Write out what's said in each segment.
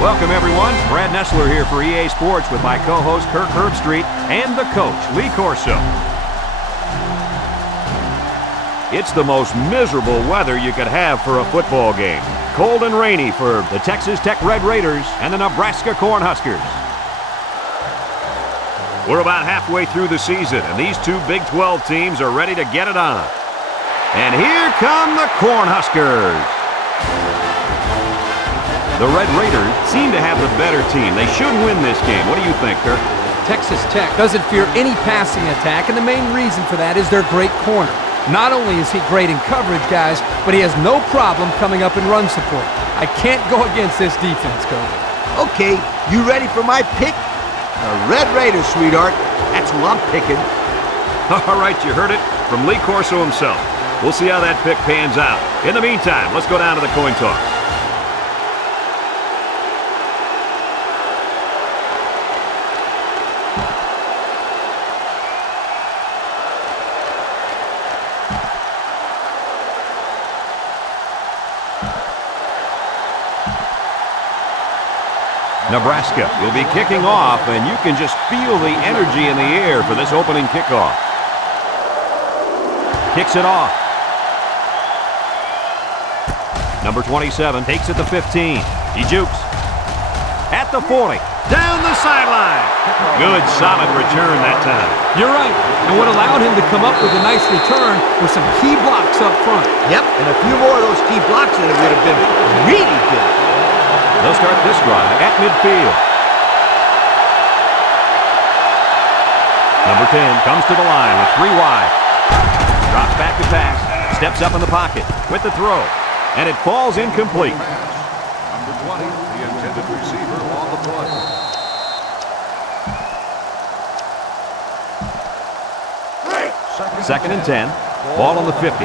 Welcome, everyone. Brad Nessler here for EA Sports with my co-host Kirk Herbstreit and the coach, Lee Corso. It's the most miserable weather you could have for a football game. Cold and rainy for the Texas Tech Red Raiders and the Nebraska Cornhuskers. We're about halfway through the season, and these two Big 12 teams are ready to get it on. And here come the Cornhuskers. The Red Raiders seem to have the better team. They should win this game. What do you think, Kirk? Texas Tech doesn't fear any passing attack, and the main reason for that is their great corner. Not only is he great in coverage, guys, but he has no problem coming up in run support. I can't go against this defense, Coach. Okay, you ready for my pick? The Red Raiders, sweetheart. That's who I'm picking. All right, you heard it from Lee Corso himself. We'll see how that pick pans out. In the meantime, let's go down to the coin toss. Nebraska will be kicking off, and you can just feel the energy in the air for this opening kickoff. Kicks it off. Number 27 takes it to 15. He jukes. At the 40. Down the sideline. Good, solid return that time. You're right. And what allowed him to come up with a nice return were some key blocks up front. Yep, and a few more of those key blocks, and it would have been really good. They'll start this drive at midfield. Number 10 comes to the line with 3 wide. Drops back to pass. Steps up in the pocket with the throw. And it falls incomplete. Number 20, the intended receiver on the play. Second and 10. Ball on the 50.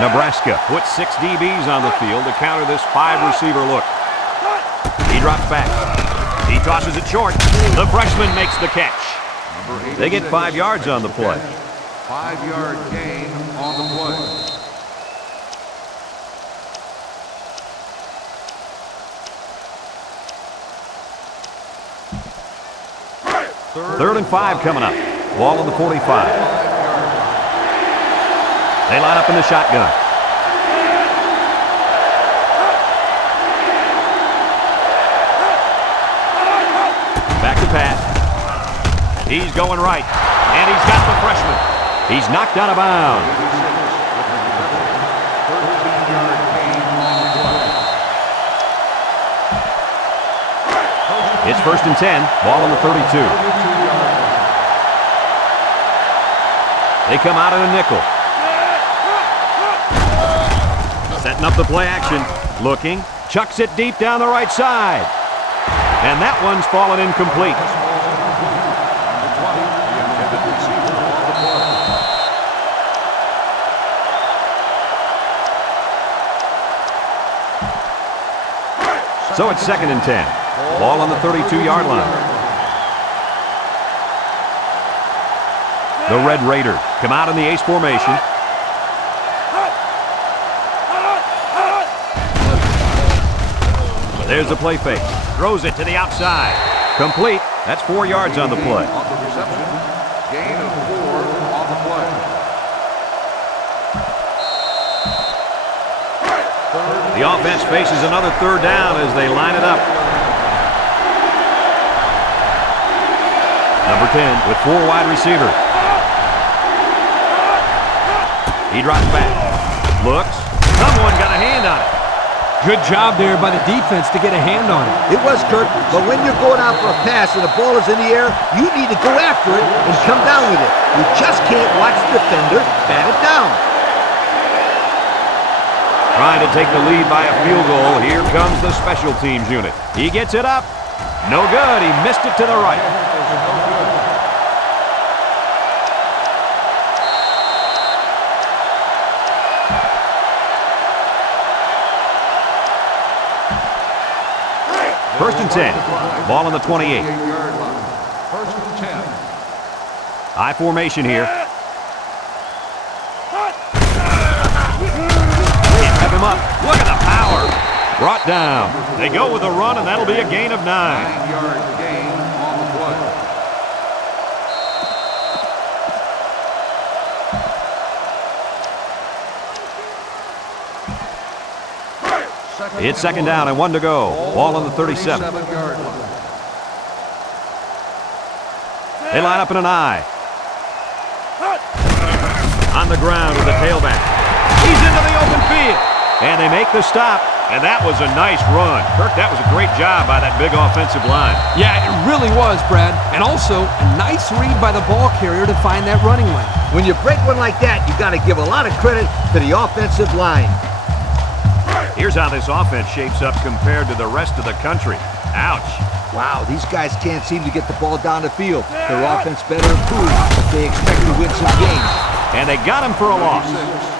Nebraska puts 6 DBs on the field to counter this 5-receiver look. He drops back. He tosses it short. The freshman makes the catch. They get 5 yards on the play. 5-yard gain on the play. Third and 5 coming up. Ball on the 45. They line up in the shotgun. Back to pass. He's going right. And he's got the freshman. He's knocked out of bounds. It's first and 10. Ball on the 32. They come out in a nickel. Setting up the play action. Looking. Chucks it deep down the right side. And that one's fallen incomplete. So it's second and 10. Ball on the 32-yard line. The Red Raiders come out in the ace formation. There's the play fake. Throws it to the outside. Complete. That's 4 yards on the play. On the reception, gain of 4 on the play. The offense faces another third down as they line it up. Number 10 with 4 wide receivers. He drops back. Looks. Someone got a hand on it. Good job there by the defense to get a hand on it. It was, Kirk, but when you're going out for a pass and the ball is in the air, you need to go after it and come down with it. You just can't watch the defender bat it down. Trying to take the lead by a field goal. Here comes the special teams unit. He gets it up. No good. He missed it to the right. First and 10. Ball on the 28. First and 10. High formation here. Look at the power. Brought down. They go with a run, and that'll be a gain of 9. 9-yard gain on the play. It's second down and 1 to go. Ball on the 37. 37-yard line. They line up in an I. On the ground with the tailback. He's into the open field. And they make the stop. And that was a nice run. Kirk, that was a great job by that big offensive line. Yeah, it really was, Brad. And also, a nice read by the ball carrier to find that running lane. When you break one like that, you got to give a lot of credit to the offensive line. Here's how this offense shapes up compared to the rest of the country. Ouch. Wow, these guys can't seem to get the ball down the field. Their offense better improve if they expect to win some games. And they got him for a loss.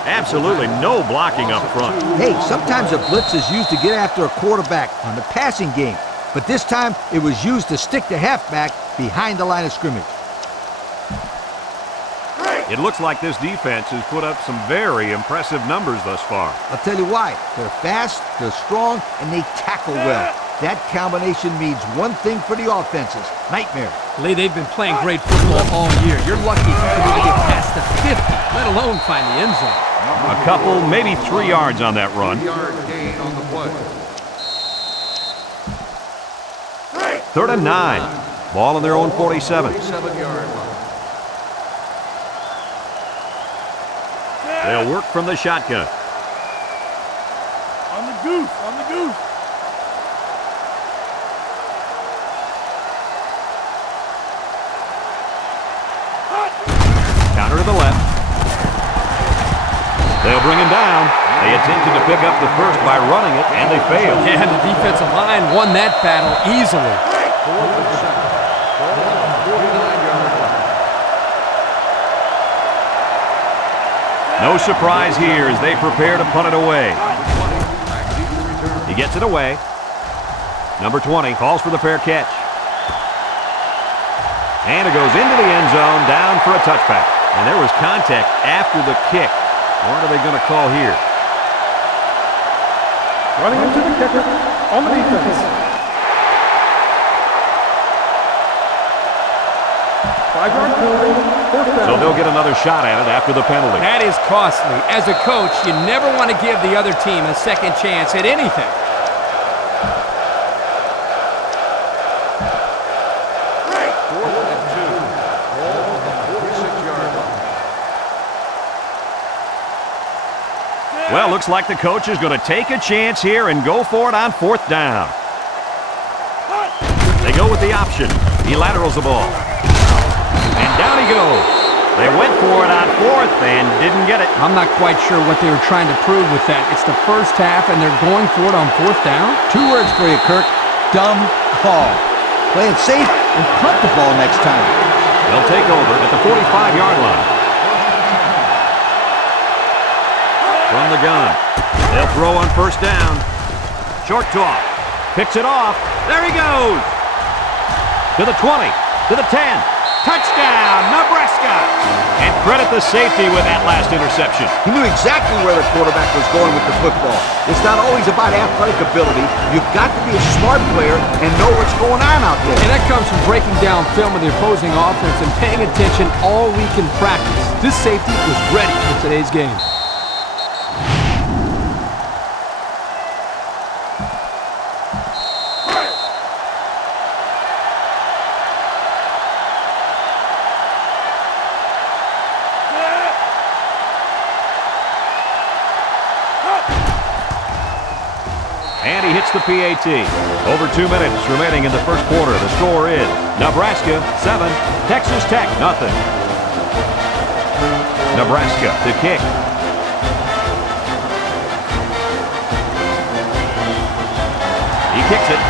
Absolutely no blocking up front. Hey, sometimes a blitz is used to get after a quarterback on the passing game. But this time, it was used to stick the halfback behind the line of scrimmage. It looks like this defense has put up some very impressive numbers thus far. I'll tell you why. They're fast, they're strong, and they tackle well. That combination means one thing for the offenses: nightmare. Lee, they've been playing great football all year. You're lucky if you can even get past the 50, let alone find the end zone. A couple, maybe 3 yards on that run. 3-yard gain on the play. 3rd and 9. Ball on their own 47. 47-yard line. They'll work from the shotgun. On the goose, on the goose. Counter to the left. They'll bring him down. They attempted to pick up the first by running it, and they failed. Yeah, the defensive line won that battle easily. 4th and 7. Ball on the 49-yard line. No surprise here as they prepare to punt it away. Back deep to return. He gets it away. Number 20 calls for the fair catch. And it goes into the end zone, down for a touchback. And there was contact after the kick. What are they going to call here? Running into the kicker on the defense. 5-yard penalty, 4th down. So they'll get another shot at it after the penalty. That is costly. As a coach, you never want to give the other team a second chance at anything. 4th and 2. Ball on the 46-yard line. Well, looks like the coach is going to take a chance here and go for it on 4th down. They go with the option. He laterals the ball. And down he goes. They went for it on 4th and didn't get it. I'm not quite sure what they were trying to prove with that. It's the first half, and they're going for it on 4th down? 2 words for you, Kirk. Dumb call. Play it safe and punt the ball next time. They'll take over at the 45-yard line. From the gun. They'll throw on 1st down. Short toss. Picks it off. There he goes. To the 20. To the 10. Touchdown, Nebraska! And credit the safety with that last interception. He knew exactly where the quarterback was going with the football. It's not always about athletic ability. You've got to be a smart player and know what's going on out there. And that comes from breaking down film of the opposing offense and paying attention all week in practice. This safety was ready for today's game. And he hits the PAT. Over 2 minutes remaining in the first quarter. The score is Nebraska 7, Texas Tech 0. Nebraska to kick. He kicks it.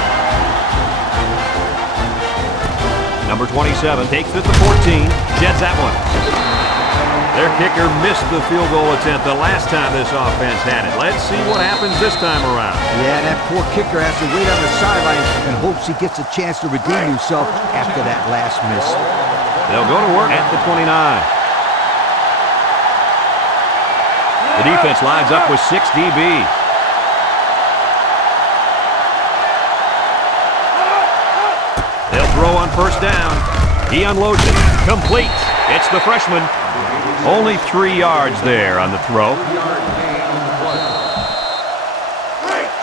Number 27 takes it to 14. Sheds that one. Their kicker missed the field goal attempt the last time this offense had it. Let's see what happens this time around. Yeah, that poor kicker has to wait on the sideline and hopes he gets a chance to redeem himself after that last miss. They'll go to work at the 29. The defense lines up with 6 DBs. throw on first down. He unloads it. Complete. It's the freshman. Only 3 yards there on the throw.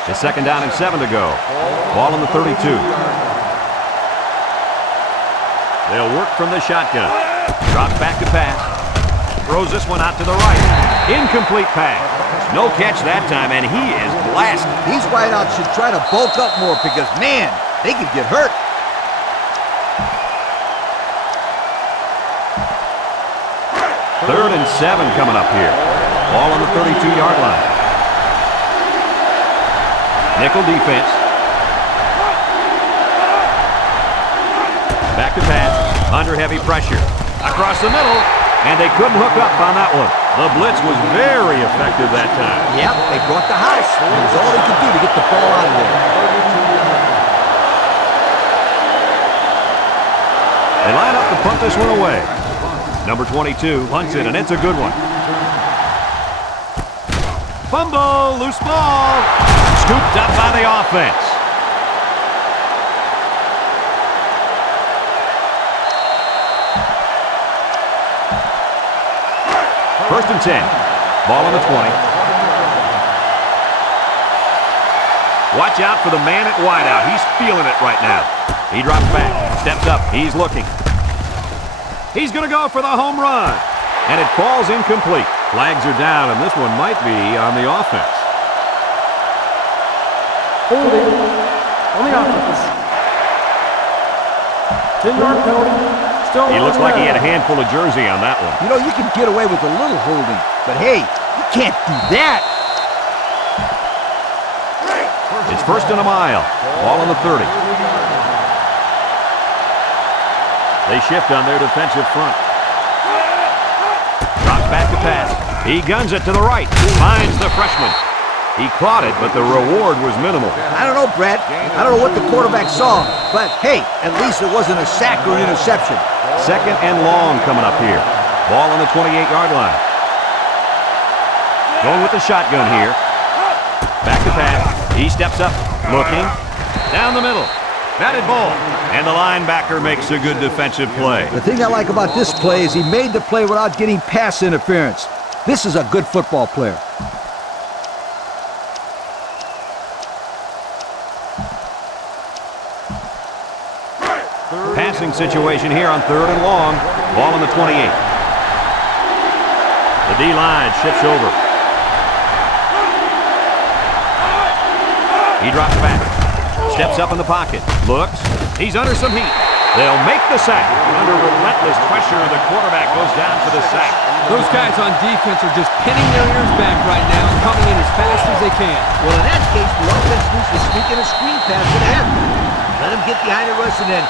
It's second down and 7 to go. Ball on the 32. They'll work from the shotgun. Drops back to pass. Throws this one out to the right. Incomplete pass. No catch that time, and he is blasted. These wideouts should try to bulk up more because, man, they could get hurt. Third and 7 coming up here. Ball on the 32-yard line. Nickel defense. Back to pass. Under heavy pressure. Across the middle. And they couldn't hook up on that one. The blitz was very effective that time. Yep, they brought the house. It was all they could do to get the ball out of there. They line up to punt this one away. Number 22 punts it, and it's a good one. Fumble, loose ball. Scooped up by the offense. First and 10. Ball on the 20. Watch out for the man at wideout. He's feeling it right now. He drops back, steps up. He's looking. He's going to go for the home run. And it falls incomplete. Flags are down, and this one might be on the offense. Holding on the offense. 10-yard penalty. Still He looks like he had a handful of jersey on that one. You know, you can get away with a little holding, but hey, you can't do that. It's first and a mile. Ball on the 30. They shift on their defensive front. Drops back to pass. He guns it to the right. Finds the freshman. He caught it, but the reward was minimal. I don't know, Brad. I don't know what the quarterback saw, but hey, at least it wasn't a sack or an interception. Second and long coming up here. Ball on the 28-yard line. Going with the shotgun here. Back to pass. He steps up, looking. Down the middle. Batted ball. And the linebacker makes a good defensive play. The thing I like about this play is he made the play without getting pass interference. This is a good football player. Passing situation here on third and long. Ball on the 28. The D-line shifts over. He drops back. Steps up in the pocket. Looks. He's under some heat. They'll make the sack. Under relentless pressure, the quarterback goes down for the sack. Those guys on defense are just pinning their ears back right now and coming in as fast as they can. Well, in that case, the offense needs to sneak in a screen pass to the end. Let him get behind the rush and then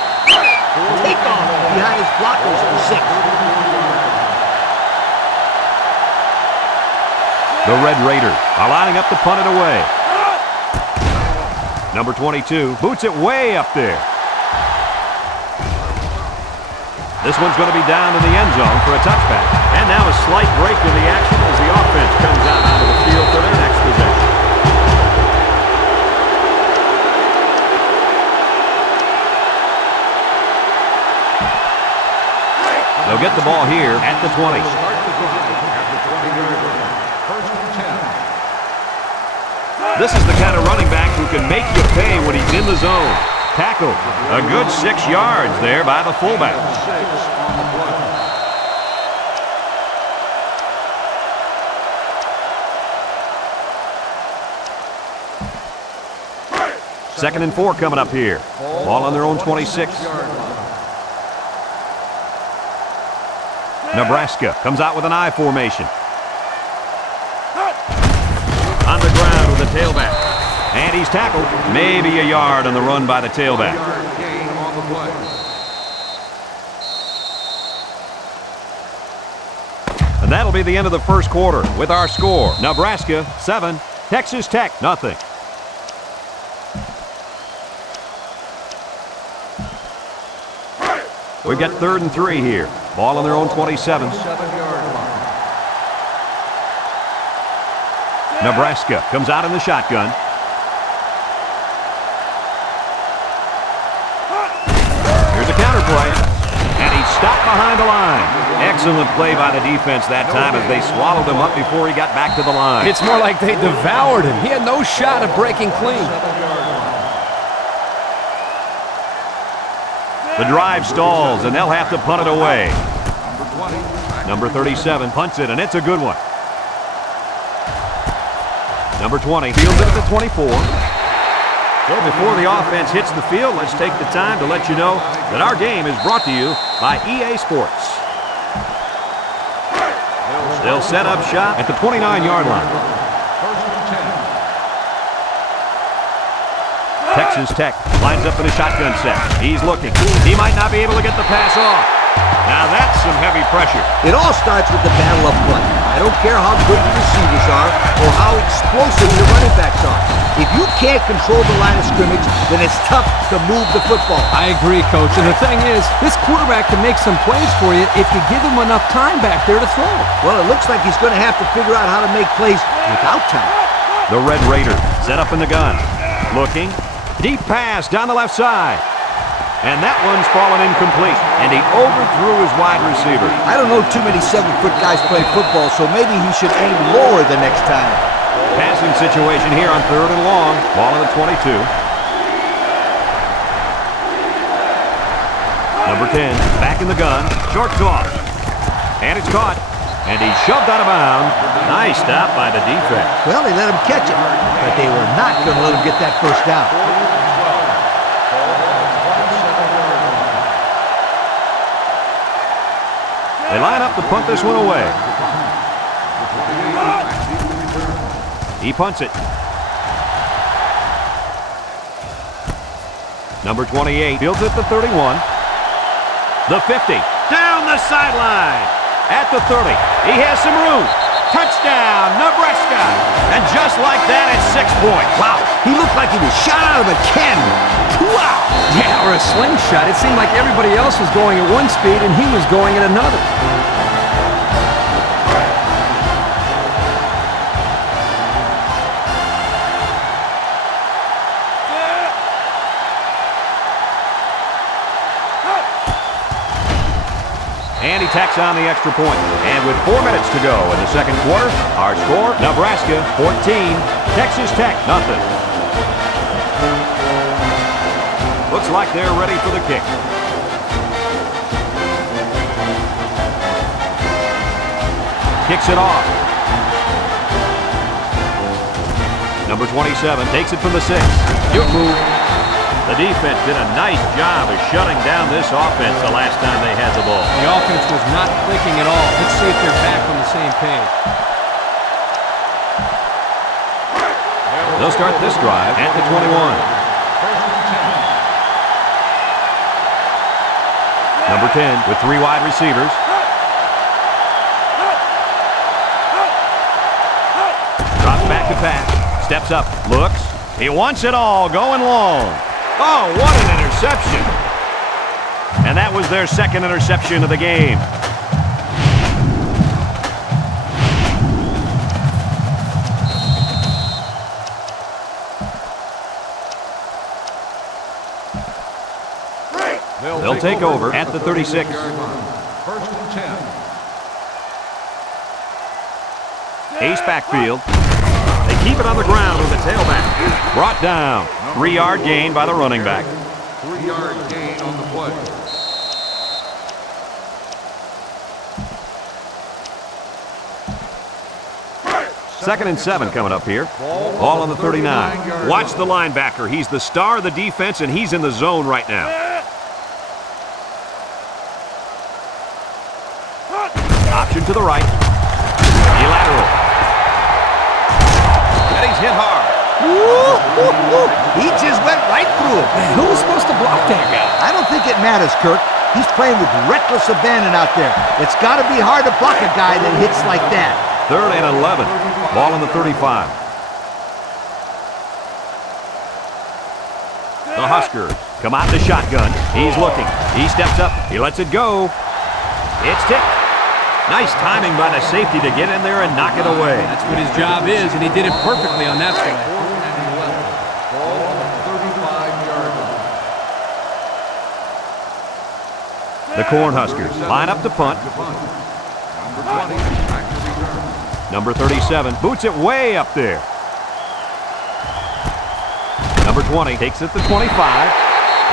take off behind his blockers for 6. The Red Raiders are lining up to punt it away. Number 22 boots it way up there. This one's going to be down in the end zone for a touchback. And now a slight break in the action as the offense comes out onto the field for their next possession. They'll get the ball here at the 20. This is the kind of running back who can make you pay when he's in the zone. Tackled. A good 6 yards there by the fullback. Second and 4 coming up here. Ball on their own 26. Nebraska comes out with an I formation. On the ground with the tailback. And he's tackled. Maybe a yard on the run by the tailback. And that'll be the end of the first quarter with our score. Nebraska 7, Texas Tech 0. We've got 3rd and 3 here. Ball on their own 27. Nebraska comes out in the shotgun. Here's behind the line. Excellent play by the defense that time as they swallowed him up before he got back to the line. It's more like they devoured him. He had no shot of breaking clean. The drive stalls, and they'll have to punt it away. Number 37 punts it, and it's a good one. Number 20 fields it at the 24. So before the offense hits the field, let's take the time to let you know that our game is brought to you by EA Sports. They'll set up shop at the 29-yard line. Texas Tech lines up in a shotgun set. He's looking. He might not be able to get the pass off. Now that's some heavy pressure. It all starts with the battle up front. I don't care how good the receivers are or how explosive the running backs are. If you can't control the line of scrimmage, then it's tough to move the football. I agree, Coach. And the thing is, this quarterback can make some plays for you if you give him enough time back there to throw. Well, it looks like he's going to have to figure out how to make plays without time. The Red Raider set up in the gun. Looking. Deep pass down the left side. And that one's fallen incomplete. And he overthrew his wide receiver. I don't know too many 7-foot guys play football, so maybe he should aim lower the next time. Passing situation here on 3rd and long. Ball on the 22. Number 10, back in the gun. Short toss. And it's caught. And he's shoved out of bounds. Nice stop by the defense. Well, they let him catch it, but they were not going to let him get that first down. They line up to punt this one away. He punts it. Number 28 fields it at the 31. The 50. Down the sideline. At the 30. He has some room. Touchdown, Nebraska. And just like that, it's 6 points. Wow, he looked like he was shot out of a cannon. Wow. Yeah, or a slingshot. It seemed like everybody else was going at one speed and he was going at another. And he tacks on the extra point. And with 4 minutes to go in the second quarter, our score, Nebraska 14, Texas Tech nothing. Looks like they're ready for the kick. Kicks it off. Number 27 takes it from the 6. Good move. The defense did a nice job of shutting down this offense the last time they had the ball. The offense was not clicking at all. Let's see if they're back on the same page. They'll start this drive at the 21. Number 10 with 3 wide receivers. Drops back to pass. Steps up. Looks. He wants it all. Going long. Oh, what an interception. And that was their second interception of the game. They'll take over at the 36. 1st and 10. Ace backfield. They keep it on the ground with the tailback. Brought down. 3-yard gain by the running back. 3-yard gain on the play. Second and 7 coming up here. Ball on the 39. Watch the linebacker. He's the star of the defense, and he's in the zone right now. Option to the right. Lateral. And he's hit hard. He just went right through him. Man, who was supposed to block that guy? I don't think it matters, Kirk. He's playing with reckless abandon out there. It's got to be hard to block a guy that hits like that. 3rd and 11. Ball on the 35. The Huskers come out in the shotgun. He's looking. He steps up. He lets it go. It's tipped. Nice timing by the safety to get in there and knock it away. That's what his job is, and he did it perfectly on that play. 4th and 11. Ball on the 35-yard The Cornhuskers line up to punt. Number 37 boots it way up there. Number 20 takes it to 25.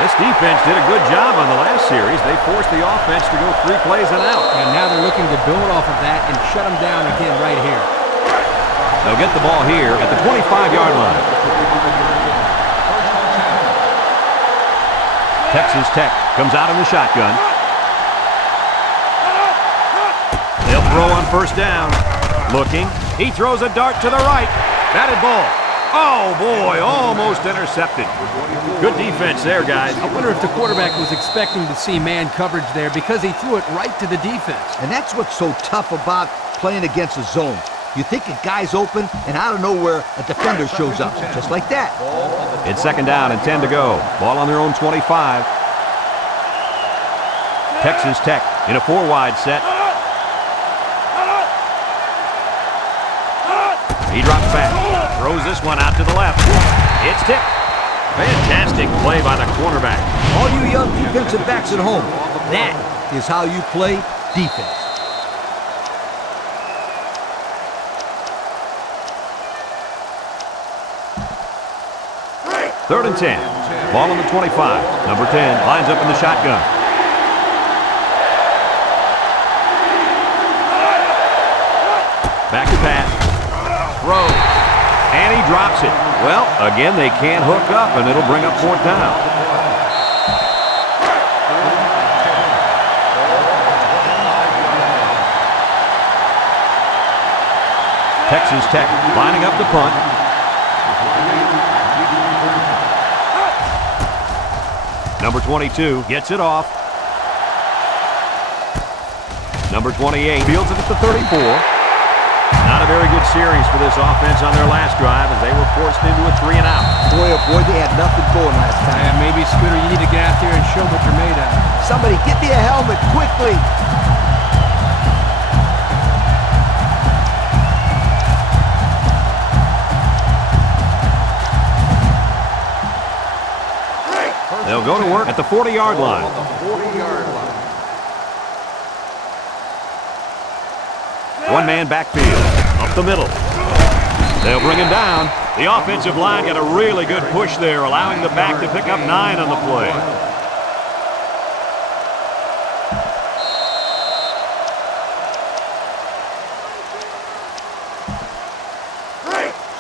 This defense did a good job on the last series. They forced the offense to go 3 plays and out. And now they're looking to build off of that and shut them down again right here. They'll get the ball here at the 25-yard line. Texas Tech comes out in the shotgun. They'll throw on first down. Looking. He throws a dart to the right. Batted ball. Oh, boy, almost intercepted. Good defense there, guys. I wonder if the quarterback was expecting to see man coverage there because he threw it right to the defense. And that's what's so tough about playing against a zone. You think a guy's open, and out of nowhere, a defender shows up, just like that. It's second down and 10 to go. Ball on their own 25. Texas Tech in a 4-wide set. He drops back. Throws this one out to the left. It's tipped. Fantastic play by the cornerback. All you young defensive backs at home, that is how you play defense. Third and 10. Ball on the 25. Number 10 lines up in the shotgun. Back to pass. Throw. And he drops it. Well, again, they can't hook up, and it'll bring up 4th down. Texas Tech lining up the punt. Number 22 gets it off. Number 28 fields it at the 34. Not a very good series for this offense on their last drive as they were forced into a 3-and-out. Boy, oh boy, they had nothing going last time. Yeah, maybe, Scooter, you need to get out there and show what you're made of. Somebody get me a helmet quickly. They'll go to work at the 40-yard line. One man backfield, up the middle. They'll bring him down. The offensive line got a really good push there, allowing the back to pick up 9 on the play.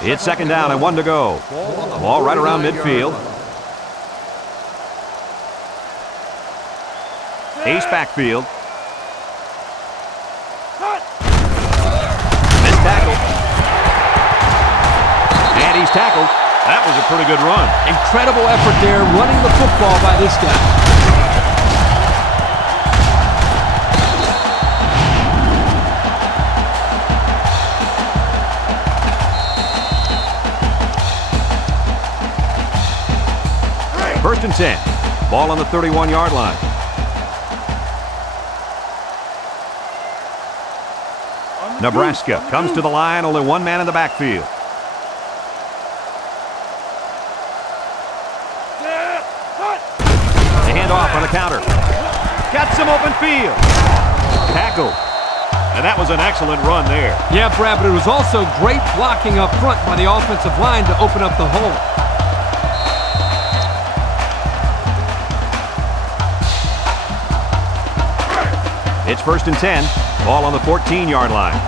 It's second down and 1 to go. Ball right around midfield. Ace backfield. Missed tackle. And he's tackled. That was a pretty good run. Incredible effort there running the football by this guy. First and 10. Ball on the 31-yard line. Nebraska comes to the line, only one man in the backfield. They hand off on the counter. Got some open field. Tackled. And that was an excellent run there. Yeah, Brad, but it was also great blocking up front by the offensive line to open up the hole. It's first and 10. Ball on the 14-yard line.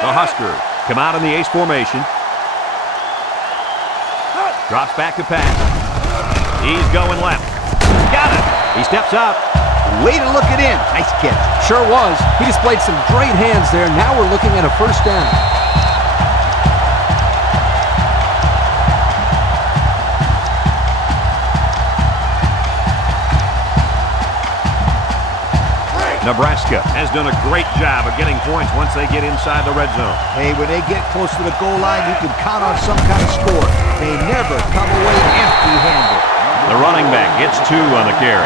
The Huskers come out in the ace formation. Drops back to pass. He's going left. Got it. He steps up. Way to look it in. Nice catch. Sure was. He displayed some great hands there. Now we're looking at a first down. Nebraska has done a great job of getting points once they get inside the red zone. Hey, when they get close to the goal line, you can count on some kind of score. They never come away empty-handed. The running back gets 2 on the carry.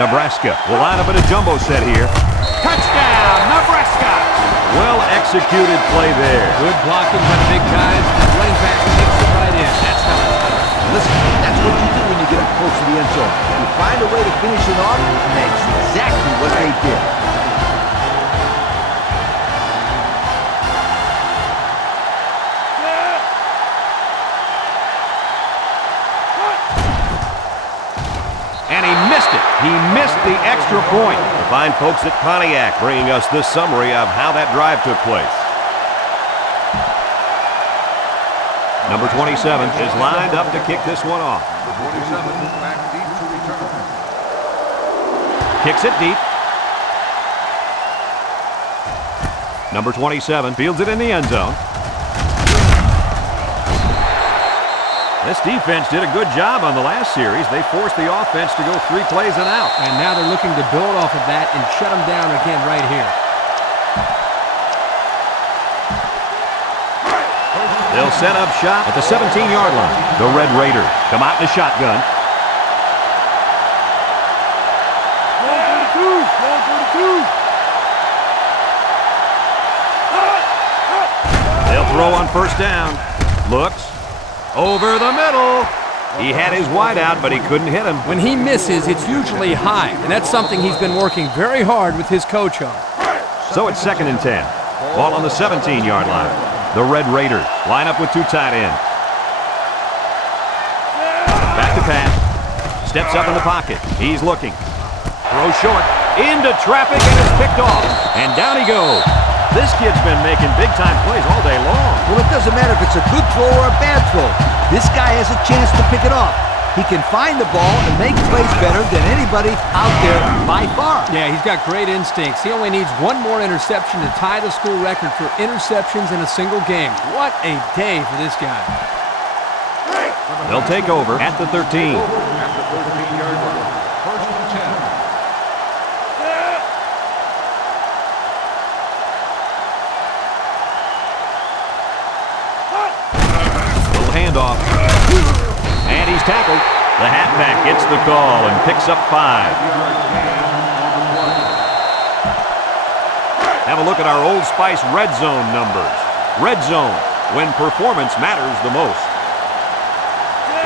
Nebraska will line up in a jumbo set here. Touchdown, Nebraska! Well-executed play there. Good blocking by the big guys. The running back takes it right in. That's how it's done. Listen, that's what you do when you get up close to the end zone. You find a way to finish it off, and that's exactly what they did. And he missed it. He missed the extra point. The fine folks at Pontiac bringing us this summary of how that drive took place. Number 27 is lined up to kick this one off. Number 27 back deep to return. Kicks it deep. Number 27 fields it in the end zone. This defense did a good job on the last series. They forced the offense to go 3 plays and out. And now they're looking to build off of that and shut them down again right here. They'll set up shop at the 17-yard line. The Red Raiders come out in a shotgun. They'll throw on first down. Looks. Over the middle. He had his wide out, but he couldn't hit him. When he misses, it's usually high, and that's something he's been working very hard with his coach on. So it's 2nd and 10. Ball on the 17-yard line. The Red Raiders line up with 2 tight ends. Back to pass. Steps up in the pocket. He's looking. Throw short. Into traffic and is picked off. And down he goes. This kid's been making big-time plays all day long. Well, it doesn't matter if it's a good throw or a bad throw. This guy has a chance to pick it off. He can find the ball and make plays better than anybody out there by far. Yeah, he's got great instincts. He only needs 1 more interception to tie the school record for interceptions in a single game. What a day for this guy. They'll take over at the 13. At the 13-yard line. 1st and 10. Handoff. And he's tackled. The halfback gets the call and picks up 5. Have a look at our Old Spice red zone numbers. Red zone, when performance matters the most.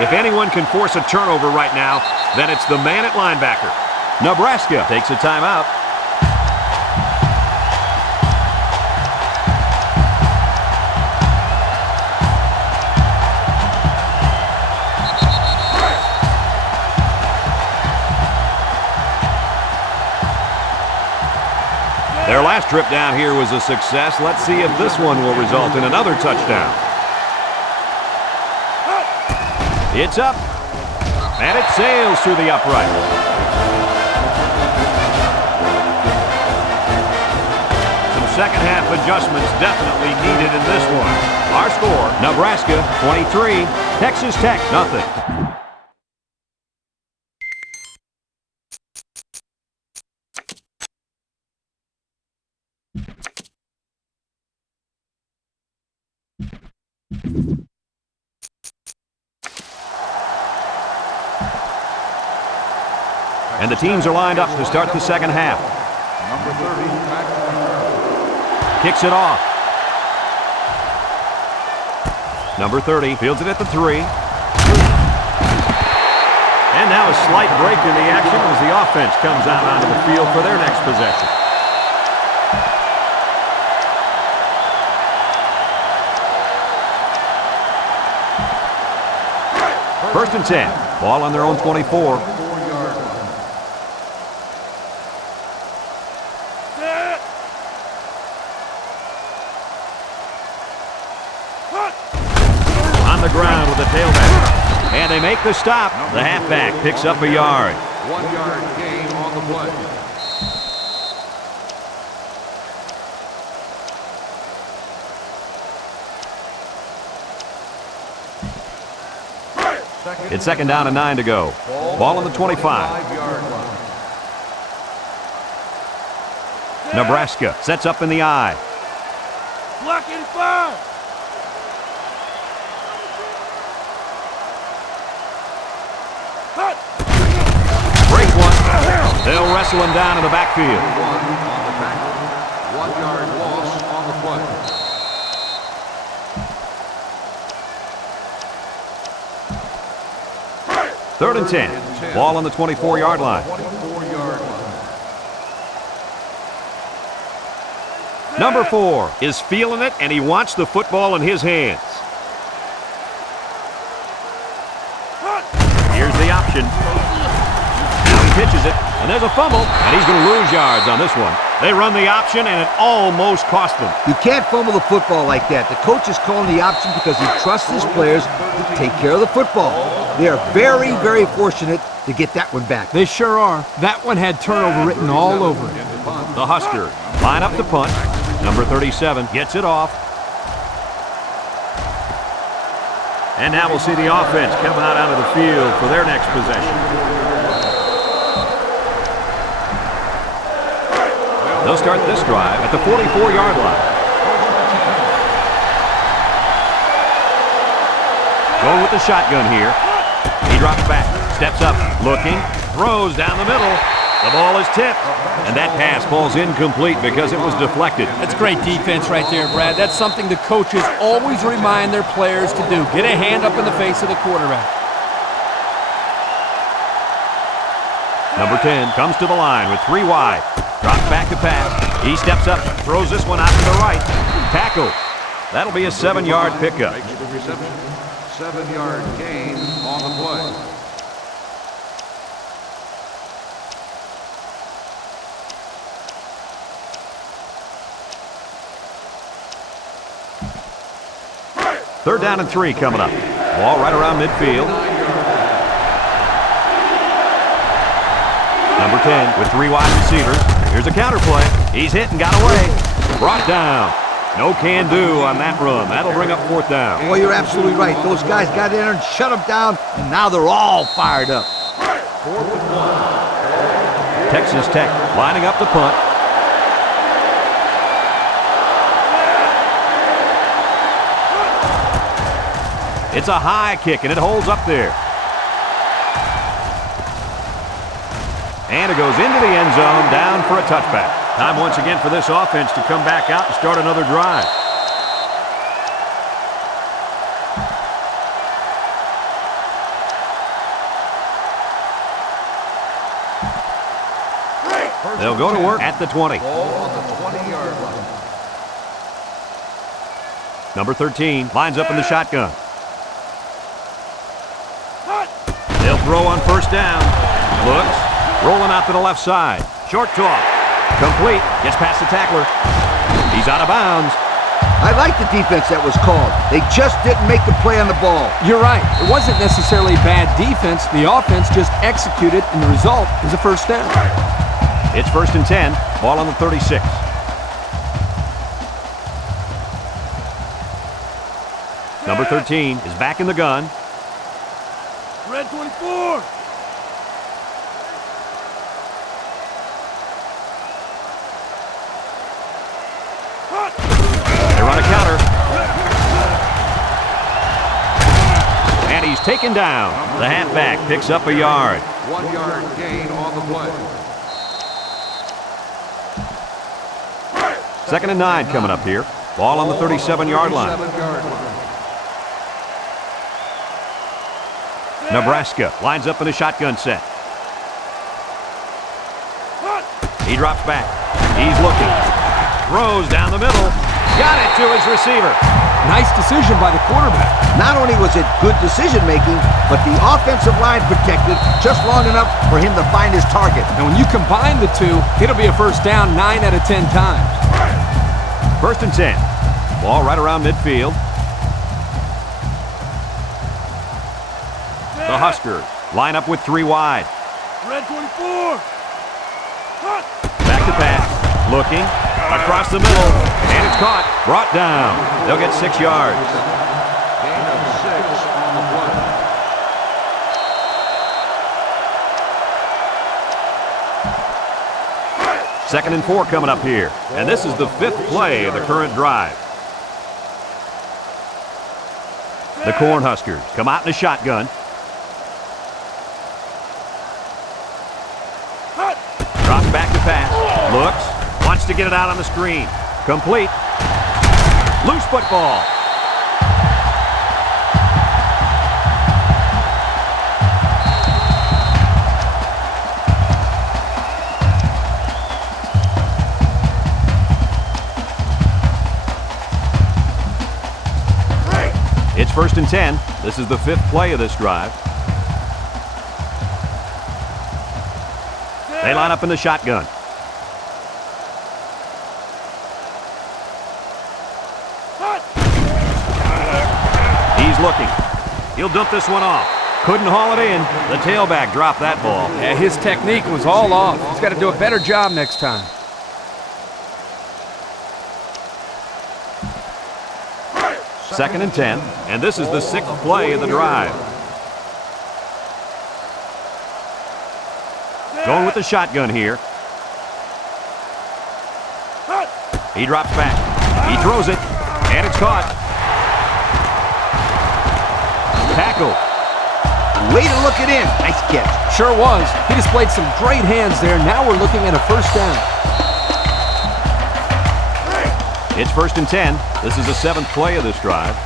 If anyone can force a turnover right now, then it's the man at linebacker. Nebraska takes a timeout. Their last trip down here was a success. Let's see if this one will result in another touchdown. It's up, and it sails through the upright. Some second-half adjustments definitely needed in this one. Our score, Nebraska 23, Texas Tech 0. And the teams are lined up to start the second half. Number 30, back. Kicks it off. Number 30 fields it at the 3. And now a slight break in the action as the offense comes out onto the field for their next possession. First and 10. Ball on their own 24. On the ground with the tailback. And they make the stop. The halfback picks up a yard. 1-yard gain on the play. It's 2nd down and 9 to go. Ball on the 25. 5-yard line. Nebraska sets up in the eye. Blocking 5. Breaks one. They'll wrestle him down in the backfield. 1 on the tackle. 1-yard loss on the play. Third and 10. Ball on the 24-yard line. 24-yard line. Number 4 is feeling it, and he wants the football in his hands. Here's the option. Now he pitches it, and there's a fumble, and he's going to lose yards on this one. They run the option, and it almost cost them. You can't fumble the football like that. The coach is calling the option because he trusts his players to take care of the football. They are very, very fortunate to get that one back. They sure are. That one had turnover written all over it. The Huskers line up the punt. Number 37 gets it off. And now we'll see the offense come out onto the field for their next possession. They'll start this drive at the 44-yard line. Going with the shotgun here. He drops back, steps up, looking, throws down the middle. The ball is tipped, and that pass falls incomplete because it was deflected. That's great defense right there, Brad. That's something the coaches always remind their players to do. Get a hand up in the face of the quarterback. Number 10 comes to the line with 3 wide. Drops back to pass. He steps up, throws this one out to the right. Tackle. That'll be a 7-yard pickup. Makes the reception. 7-yard gain on the play. Third down and 3 coming up. Ball right around midfield. Number 10 with 3 wide receivers. Here's a counter play. He's hit and got away. Brought down. No can do on that run. That'll bring up 4th down. Well, you're absolutely right. Those guys got in there and shut them down, and now they're all fired up. 4th and 1. Texas Tech lining up the punt. It's a high kick, and it holds up there. And it goes into the end zone, down for a touchback. Time once again for this offense to come back out and start another drive. They'll go to work at the 20. Ball on the 20-yard line. Number 13 lines up in the shotgun. They'll throw on first down. Looks, rolling out to the left side. Short toss. Complete. Gets past the tackler. He's out of bounds. I like the defense that was called. They just didn't make the play on the ball. You're right. It wasn't necessarily bad defense. The offense just executed, and the result is a first down. It's 1st and 10. Ball on the 36. Number 13 is back in the gun. Red 24. They run a counter. And he's taken down. The halfback picks up a yard. 1-yard gain on the play. 2nd and 9 coming up here. Ball on the 37-yard line. 37-yard line. Nebraska lines up in a shotgun set. He drops back. He's looking. Throws down the middle. Got it to his receiver. Nice decision by the quarterback. Not only was it good decision-making, but the offensive line protected just long enough for him to find his target. And when you combine the two, it'll be a first down 9 out of 10 times. 1st and 10. Ball right around midfield. The Huskers line up with 3 wide. Red 24. Back to pass. Looking. Across the middle. And it's caught. Brought down. They'll get 6 yards. Gain of 6 on the play. 2nd and 4 coming up here. And this is the 5th play of the current drive. The Cornhuskers come out in a shotgun. Looks to get it out on the screen. Complete. Loose football. It's 1st and 10. This is the 5th play of this drive. They line up in the shotgun. He's looking. He'll dump this one off. Couldn't haul it in. The tailback dropped that ball. Yeah, his technique was all off. He's got to do a better job next time. Second and 10, and this is the 6th play of the drive. Going with the shotgun here. He drops back. He throws it, and it's caught. Tackle. Way to look it in. Nice catch. Sure was. He displayed some great hands there. Now we're looking at a 1st down. It's 1st and 10. This is the 7th play of this drive.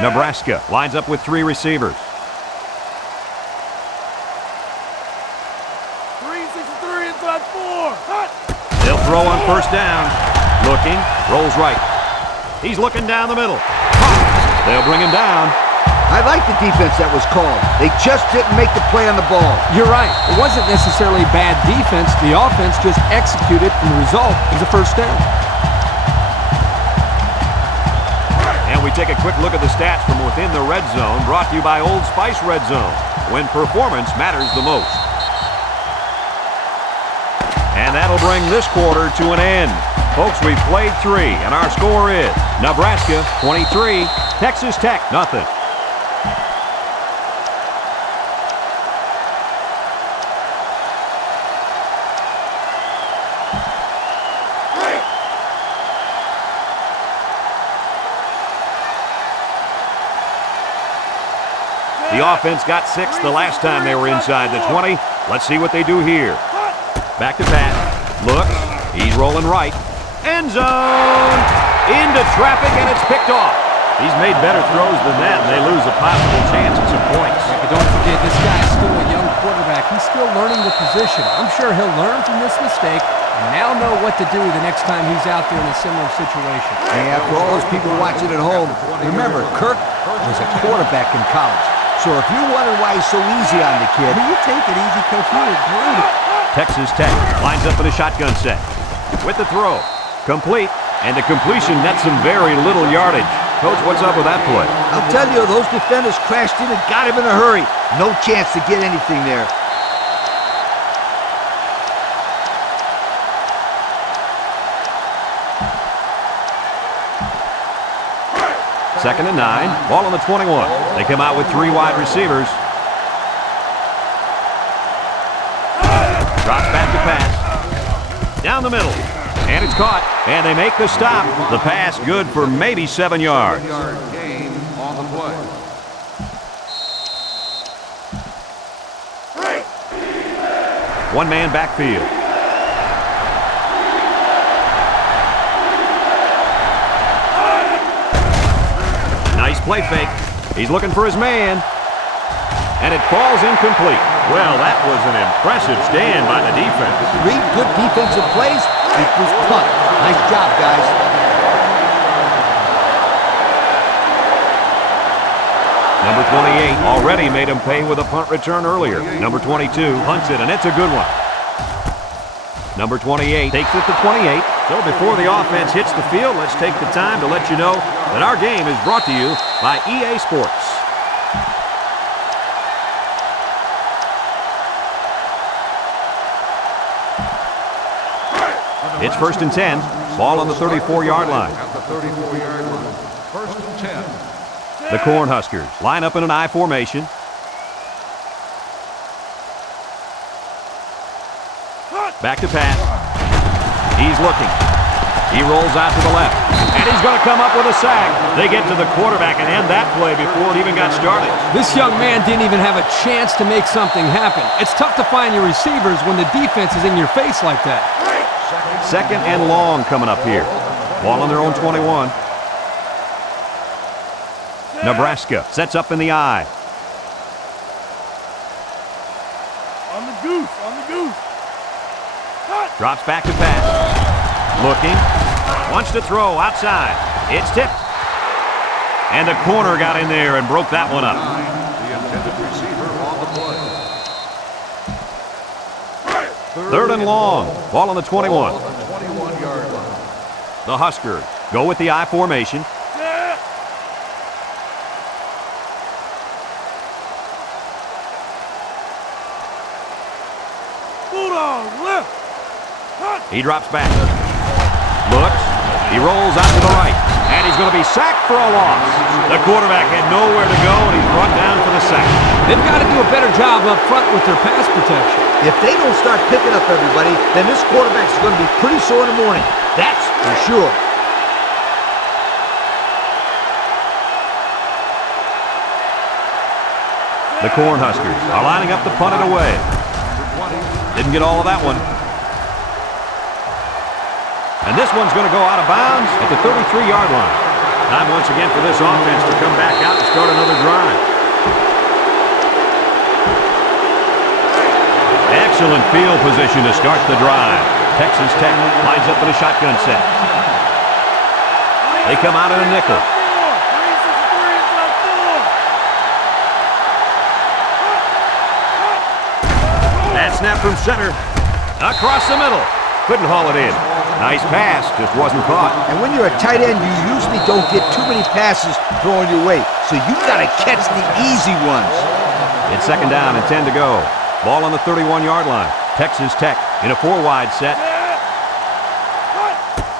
Nebraska lines up with 3 receivers. 363 inside 4. Hot. They'll throw on 1st down. Looking, rolls right. He's looking down the middle. They'll bring him down. I like the defense that was called. They just didn't make the play on the ball. You're right. It wasn't necessarily bad defense. The offense just executed, and the result is a 1st down. And we take a quick look at the stats from within the red zone, brought to you by Old Spice Red Zone, when performance matters the most. And that'll bring this quarter to an end. Folks, we've played 3, and our score is Nebraska 23, Texas Tech nothing. The offense got 6 the last time they were inside the 20. Let's see what they do here. Back to Pat. Looks. He's rolling right. End zone. Into traffic, and it's picked off. He's made better throws than that, and they lose a possible chance at some points. But don't forget, this guy's still a young quarterback. He's still learning the position. I'm sure he'll learn from this mistake and now know what to do the next time he's out there in a similar situation. Yeah, for all those people watching at home, remember, Kirk was a quarterback in college. So if you're wondering why he's so easy on the kid, You take it easy, Coach. You were great. Texas Tech lines up in a shotgun set. With the throw. Complete. And the completion nets some very little yardage. Coach, what's up with that play? I'll tell you, those defenders crashed in and got him in a hurry. No chance to get anything there. Second and 9. Ball on the 21. They come out with 3 wide receivers. Drops back to pass. Down the middle. And it's caught. And they make the stop. The pass good for maybe 7 yards. Gain on the play. One-man backfield. Nice play fake. He's looking for his man. And it falls incomplete. Well, that was an impressive stand by the defense. 3 good defensive plays equals punt. Nice job, guys. Number 28 already made him pay with a punt return earlier. Number 22 punts it, and it's a good one. Number 28 takes it to 28. So before the offense hits the field, let's take the time to let you know that our game is brought to you by EA Sports. It's 1st and 10. Ball on the 34-yard line. At the 34-yard line. 1st and 10. The Cornhuskers line up in an I formation. Back to pass. He's looking. He rolls out to the left, and he's going to come up with a sack. They get to the quarterback and end that play before it even got started. This young man didn't even have a chance to make something happen. It's tough to find your receivers when the defense is in your face like that. Second and long coming up here. Ball on their own 21. Nebraska sets up in the I. On the goose, on the goose. Drops back to pass. Looking. Wants to throw outside. It's tipped. And the corner got in there and broke that one up. The intended receiver on the play. Third and long. Ball on the 21. On the 21-yard line. The Huskers go with the I formation. Bulldog, left. He drops back. Looks. He rolls out to the right. And he's going to be sacked for a loss. The quarterback had nowhere to go, and he's brought down for the sack. They've got to do a better job up front with their pass protection. If they don't start picking up everybody, then this quarterback's going to be pretty sore in the morning. That's for sure. The Cornhuskers are lining up to punt it away. Didn't get all of that one. And this one's going to go out of bounds at the 33-yard line. Time once again for this offense to come back out and start another drive. Excellent field position to start the drive. Texas Tech lines up in a shotgun set. They come out in a nickel. That snap from center. Across the middle. Couldn't haul it in. Nice pass, just wasn't caught. And when you're a tight end, you usually don't get too many passes thrown your way. So you've got to catch the easy ones. It's second down and 10 to go. Ball on the 31-yard line. Texas Tech in a 4-wide set.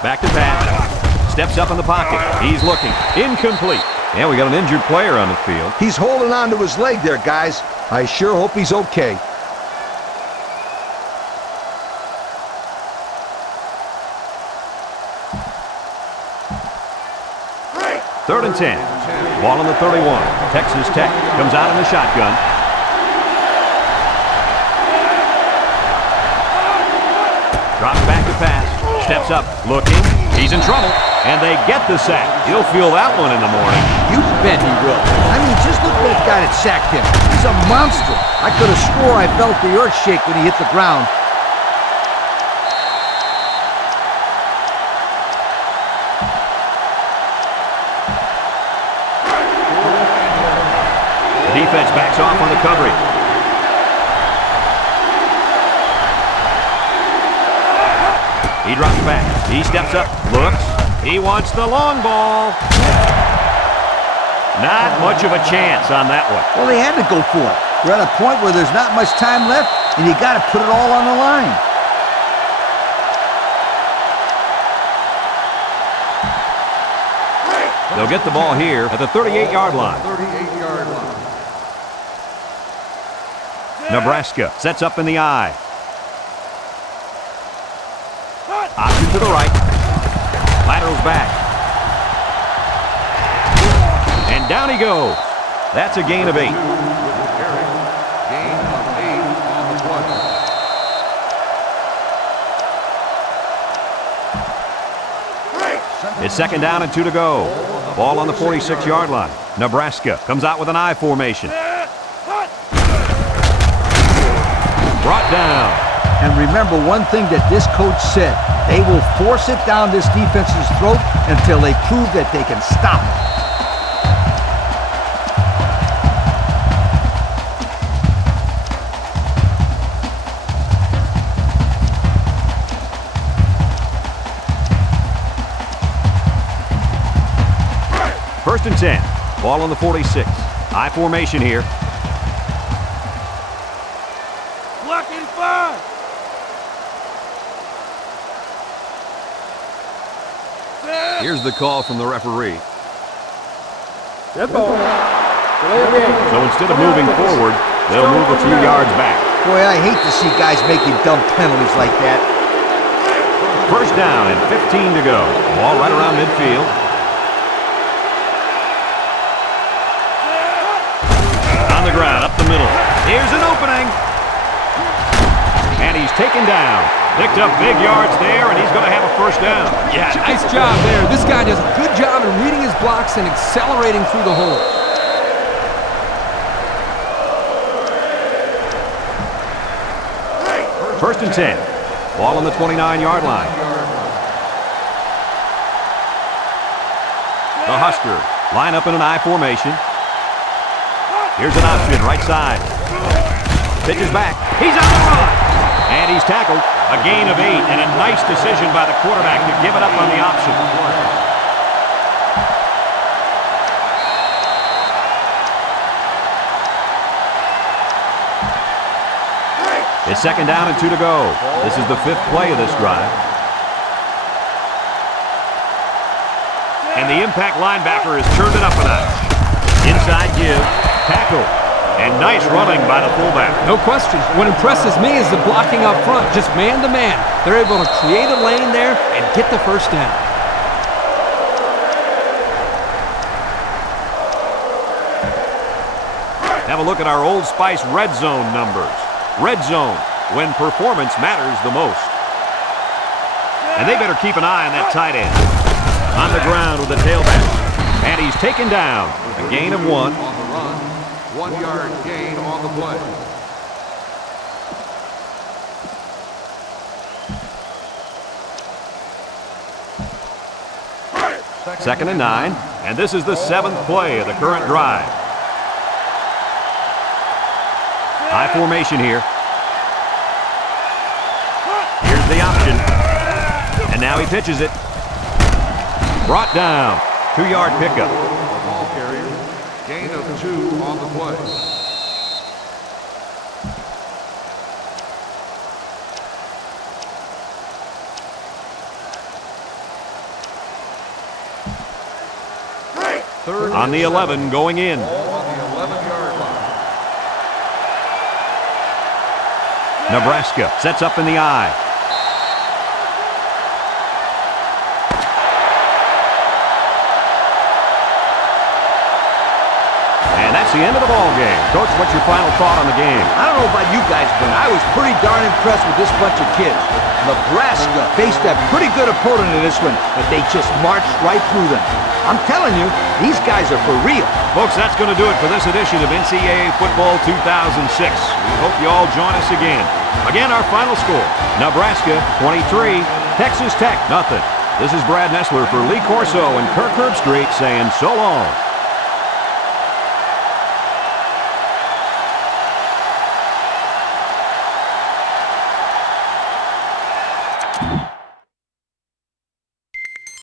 Back to pass. Steps up in the pocket. He's looking. Incomplete. And we got an injured player on the field. He's holding on to his leg there, guys. I sure hope he's okay. Third and 10. Ball on the 31. Texas Tech comes out in the shotgun. Drops back to pass. Steps up. Looking. He's in trouble. And they get the sack. He'll feel that one in the morning. You bet he will. I mean, just look at that guy that sacked him. He's a monster. I could have swore I felt the earth shake when he hit the ground. The defense backs off on the coverage. He drops back. He steps up. Looks. He wants the long ball. Not much of a chance on that one. Well, they had to go for it. We're at a point where there's not much time left, and you got to put it all on the line. They'll get the ball here at the 38-yard line. 38-yard line. Nebraska sets up in the I. Option to the right. Laterals back. And down he goes. That's a gain of 8. Gain of 8 on the play. It's second down and 2 to go. Ball on the 46-yard line. Nebraska comes out with an I formation. Brought down. And remember one thing that this coach said. They will force it down this defense's throat until they prove that they can stop it. First and 10. Ball on the 46. I formation here. Blocking 5. Here's the call from the referee. Dead ball. So instead of moving forward, they'll move a few yards back. Boy, I hate to see guys making dumb penalties like that. first down and 15 to go. Ball right around midfield. On the ground, up the middle. Here's an opening. And he's taken down. Picked up big yards there, and he's going to have a first down. Yeah, nice job there. This guy does a good job in reading his blocks and accelerating through the hole. First and 10. Ball on the 29-yard line. The Huskers line up in an I formation. Here's an option, right side. Pitches back. He's on the run. And he's tackled. A gain of 8, and a nice decision by the quarterback to give it up on the option. It's second down and 2 to go. This is the 5th play of this drive. And the impact linebacker has turned it up a notch. Inside give, tackle, and nice running by the fullback. No question. What impresses me is the blocking up front, just man to man. They're able to create a lane there and get the first down. Have a look at our Old Spice red zone numbers. Red zone, when performance matters the most. And they better keep an eye on that tight end. On the ground with the tailback. And he's taken down. A gain of 1. On the run, 1-yard gain on the play. Second and 9. And this is the 7th play of the current drive. High formation here. Here's the option. And now he pitches it. Brought down. 2-yard pickup. Ball carrier, gain of 2 on the play. Third On the 11 going in. on the 11-yard line. Nebraska sets up in the I. And that's the end of the ball game. Coach, what's your final thought on the game? I don't know about you guys, but I was pretty darn impressed with this bunch of kids. Nebraska faced a pretty good opponent in this one, but they just marched right through them. I'm telling you, these guys are for real. Folks, that's going to do it for this edition of NCAA Football 2006. We hope you all join us again. Again, our final score, Nebraska 23, Texas Tech 0. This is Brad Nessler for Lee Corso and Kirk Herbstreit saying so long.